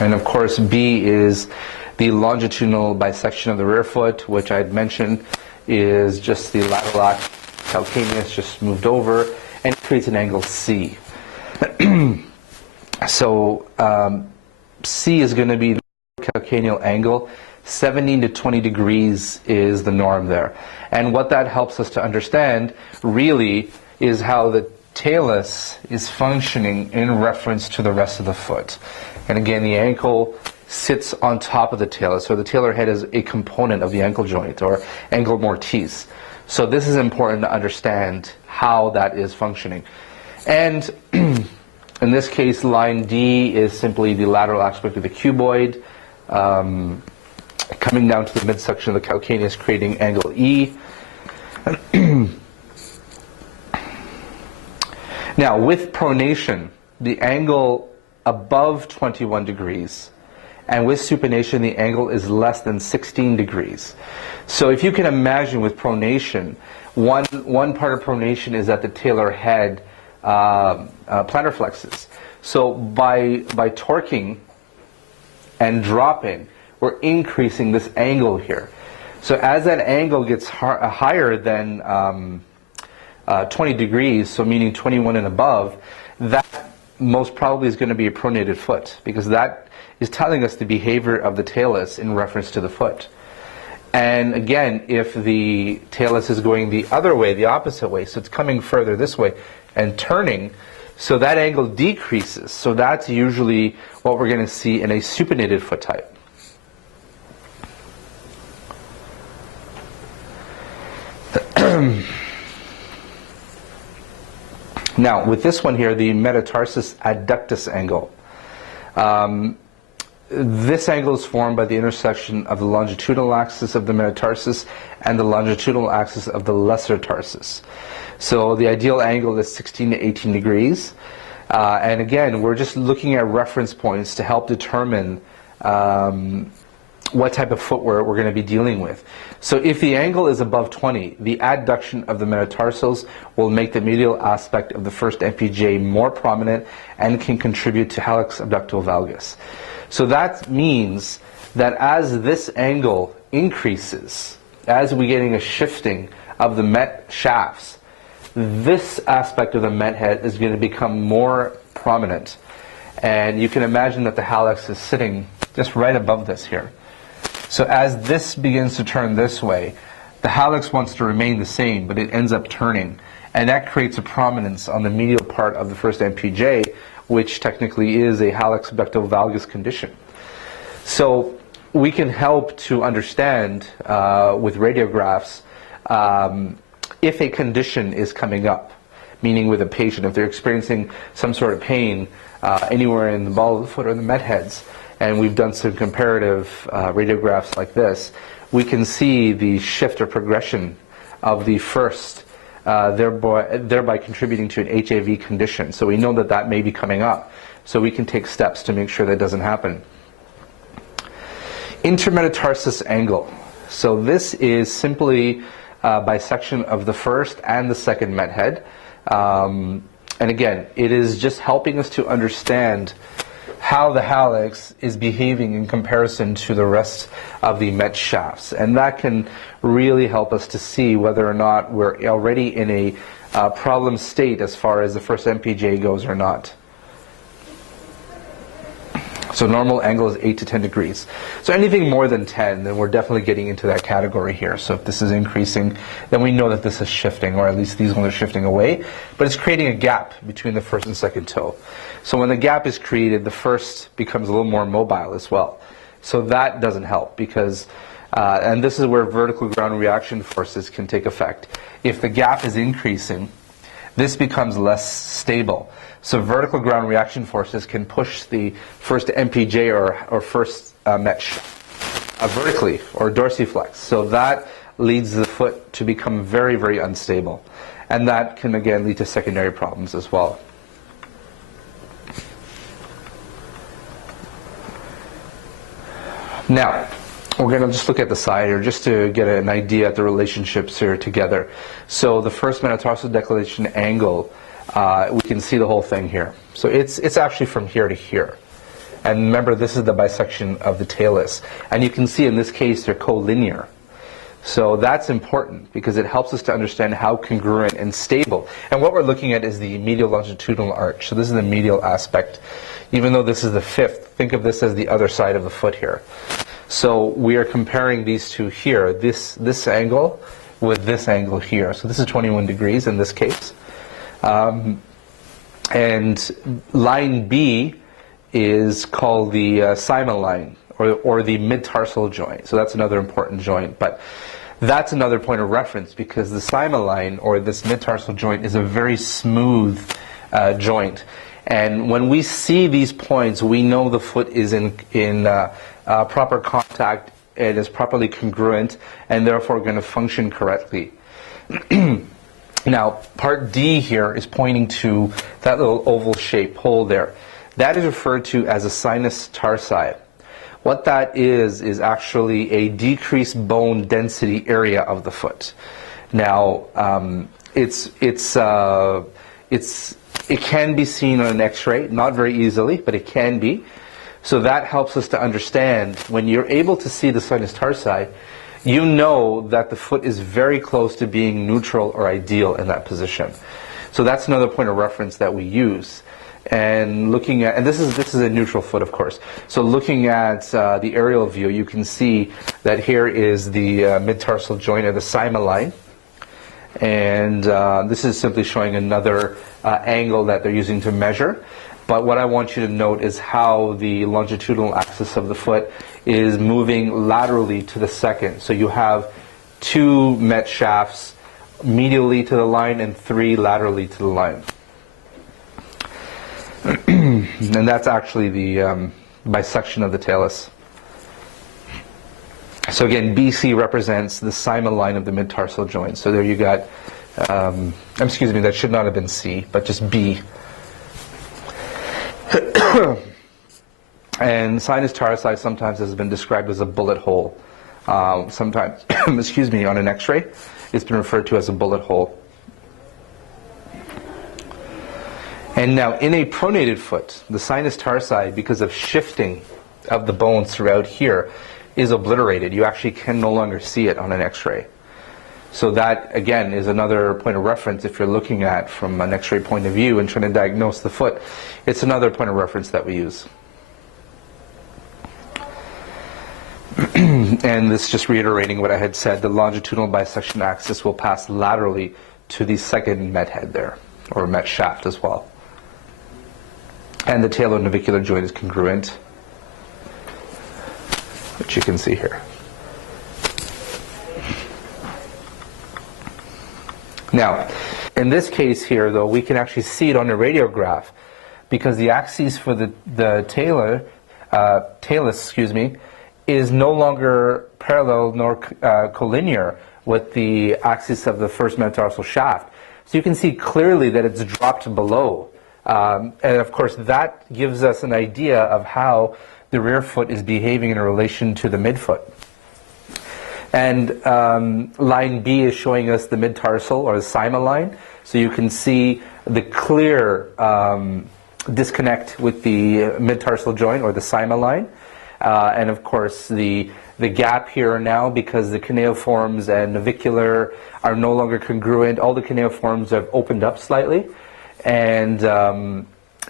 And of course, B is the longitudinal bisection of the rear foot, which I had mentioned is just the lateral calcaneus just moved over, and it creates an angle C. So C is going to be the calcaneal angle. 17 to 20 degrees is the norm there. And what that helps us to understand really is how the talus is functioning in reference to the rest of the foot. And again, the ankle sits on top of the talus, so the talar head is a component of the ankle joint, or ankle mortise. So this is important to understand how that is functioning. And in this case, line D is simply the lateral aspect of the cuboid, coming down to the midsection of the calcaneus, creating angle E. Now, with pronation, the angle above 21 degrees, and with supination, the angle is less than 16 degrees. So if you can imagine with pronation, one part of pronation is that the talar head plantar flexes. So by torquing and dropping, we're increasing this angle here. So as that angle gets higher than 20 degrees, so meaning 21 and above, that most probably is going to be a pronated foot, because that is telling us the behavior of the talus in reference to the foot. And again, if the talus is going the other way, the opposite way, so it's coming further this way and turning, so that angle decreases. So that's usually what we're going to see in a supinated foot type. Now, with this one here, the metatarsus adductus angle. This angle is formed by the intersection of the longitudinal axis of the metatarsus and the longitudinal axis of the lesser tarsus. So the ideal angle is 16 to 18 degrees. And again, we're just looking at reference points to help determine what type of footwear we're going to be dealing with. So if the angle is above 20, the adduction of the metatarsals will make the medial aspect of the first MPJ more prominent and can contribute to hallux abductor valgus. So that means that as this angle increases, as we're getting a shifting of the met shafts, this aspect of the met head is going to become more prominent. And you can imagine that the hallux is sitting just right above this here. So as this begins to turn this way, the hallux wants to remain the same, but it ends up turning. And that creates a prominence on the medial part of the first MPJ, which technically is a hallux abductor valgus condition. So we can help to understand with radiographs if a condition is coming up, meaning with a patient, if they're experiencing some sort of pain anywhere in the ball of the foot or the met heads, and we've done some comparative radiographs like this, we can see the shift or progression of the first, thereby contributing to an HAV condition. So we know that that may be coming up. So we can take steps to make sure that doesn't happen. Intermetatarsus angle. So this is simply bisection of the first and the second met head. And again, it is just helping us to understand how the hallux is behaving in comparison to the rest of the met shafts. And that can really help us to see whether or not we're already in a problem state as far as the first MPJ goes or not. So normal angle is 8 to 10 degrees. So anything more than 10, then we're definitely getting into that category here. So if this is increasing, then we know that this is shifting, or at least these ones are shifting away. But it's creating a gap between the first and second toe. So when the gap is created, the first becomes a little more mobile as well. So that doesn't help because, and this is where vertical ground reaction forces can take effect. If the gap is increasing, this becomes less stable. So vertical ground reaction forces can push the first MPJ or first mesh vertically or dorsiflex. So that leads the foot to become very, very unstable. And that can again lead to secondary problems as well. Now, we're going to just look at the side here just to get an idea of the relationships here together. So the first metatarsal declination angle, we can see the whole thing here. So it's actually from here to here. And remember, this is the bisection of the talus. And you can see in this case they're collinear. So that's important because it helps us to understand how congruent and stable. And what we're looking at is the medial longitudinal arch. So this is the medial aspect. Even though this is the fifth, think of this as the other side of the foot here. So we are comparing these two here, this angle with this angle here. So this is 21 degrees in this case. And line B is called the Simon line, or the mid-tarsal joint. So that's another important joint. But that's another point of reference because the Simon line, or this mid-tarsal joint, is a very smooth joint. And when we see these points, we know the foot is in proper contact, it is properly congruent, and therefore going to function correctly. Now, part D here is pointing to that little oval-shaped hole there. That is referred to as a sinus tarsi. What that is actually a decreased bone density area of the foot. Now, it can be seen on an X-ray, not very easily, but it can be. So that helps us to understand when you're able to see the sinus tarsi, you know that the foot is very close to being neutral or ideal in that position. So that's another point of reference that we use. And looking at, and this is a neutral foot, of course. So looking at the aerial view, you can see that here is the mid-tarsal joint of the Simon line. And this is simply showing another angle that they're using to measure. But what I want you to note is how the longitudinal axis of the foot is moving laterally to the second. So you have 2 met shafts medially to the line and 3 laterally to the line. And that's actually the bisection of the talus. So again, BC represents the Simon line of the mid-tarsal joint. So there you got, excuse me, that should not have been C, but just B. And sinus tarsi sometimes has been described as a bullet hole. Sometimes, excuse me, on an X-ray, it's been referred to as a bullet hole. And now, in a pronated foot, the sinus tarsi, because of shifting of the bones throughout here, is obliterated. You actually can no longer see it on an X-ray. So that, again, is another point of reference if you're looking at from an X-ray point of view and trying to diagnose the foot. It's another point of reference that we use. And this is just reiterating what I had said. The longitudinal bisection axis will pass laterally to the second met head there, or met shaft as well. And the talonavicular joint is congruent, which you can see here. Now, in this case here, though, we can actually see it on the radiograph because the axis for the talus, excuse me, is no longer parallel nor collinear with the axis of the first metatarsal shaft. So you can see clearly that it's dropped below. And of course, that gives us an idea of how the rear foot is behaving in relation to the midfoot. And line B is showing us the mid-tarsal, or the Simon line. So you can see the clear disconnect with the mid-tarsal joint, or the Simon line. And of course, the gap here now, because the cuneiforms and navicular are no longer congruent, all the cuneiforms have opened up slightly. And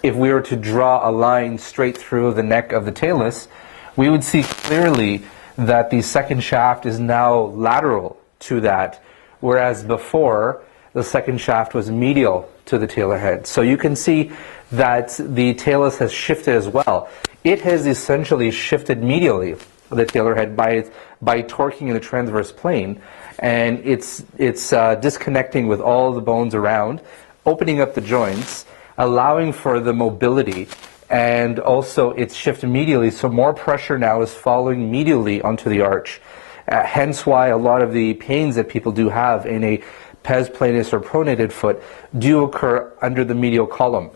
if we were to draw a line straight through the neck of the talus, we would see clearly that the second shaft is now lateral to that, whereas before the second shaft was medial to the talar head. So you can see that the talus has shifted as well. It has essentially shifted medially, the talar head, by torquing in the transverse plane, and it's disconnecting with all the bones around, opening up the joints, allowing for the mobility, and also it's shifted medially, so more pressure now is following medially onto the arch. Hence why a lot of the pains that people do have in a pes planus or pronated foot do occur under the medial column.